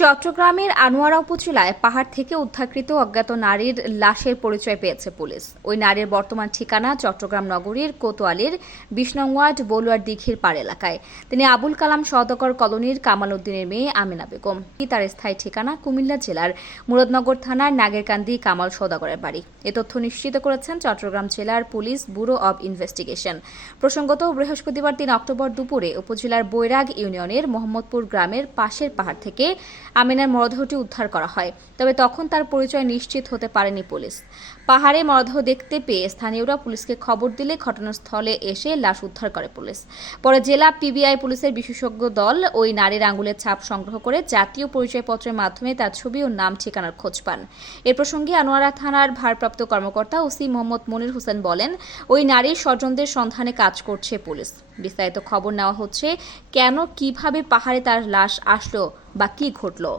চট্টগ্রামের আনোয়ারা উপজেলায় পাহাড় থেকে উদ্ধারকৃত অজ্ঞাত নারীর লাশের পরিচয় পেয়েছে পুলিশ। ওই নারীর বর্তমান ঠিকানা চট্টগ্রাম নগরীর কোতোয়ালির বিশ ওয়ার্ড বলুয়ার দিঘির পাড় এলাকায়। তিনি আবুল কালাম সদকর কলোনির কামাল উদ্দিনের মেয়ে আমিনা বেগম। তার স্থায়ী ঠিকানা কুমিল্লা জেলার মুরাদনগর থানার নাগেরকান্দি কামাল সদাগরের বাড়ি। এ তথ্য নিশ্চিত করেছেন চট্টগ্রাম জেলার পুলিশ ব্যুরো অব ইনভেস্টিগেশন। প্রসঙ্গত, বৃহস্পতিবার তিন অক্টোবর দুপুরে উপজেলার বৈরাগ ইউনিয়নের মোহাম্মদপুর গ্রামের পাশের পাহাড় থেকে আমিনার মরদেহটি উদ্ধার করা হয়। তবে তখন তার পরিচয় নিশ্চিত হতে পারেনি পুলিশ। পাহাড়ে মরদেহ দেখতে পেয়ে স্থানীয়রা পুলিশকে খবর দিলে ঘটনাস্থলে এসে লাশ উদ্ধার করে পুলিশ। পরে জেলা পিবিআই পুলিশের বিশেষজ্ঞ দল ওই নারীর আঙুলের ছাপ সংগ্রহ করে জাতীয় পরিচয়পত্রের মাধ্যমে তার ছবি ও নাম ঠিকানার খোঁজ পান। এ প্রসঙ্গে আনোয়ারা থানার ভারপ্রাপ্ত কর্মকর্তা ওসি মোহাম্মদ মনির হোসেন বলেন, ওই নারীর স্বজনদের সন্ধানে কাজ করছে পুলিশ। বিস্তারিত খবর নেওয়া হচ্ছে কেন কীভাবে পাহাড়ে তার লাশ আসলো বা কি ঘটলো?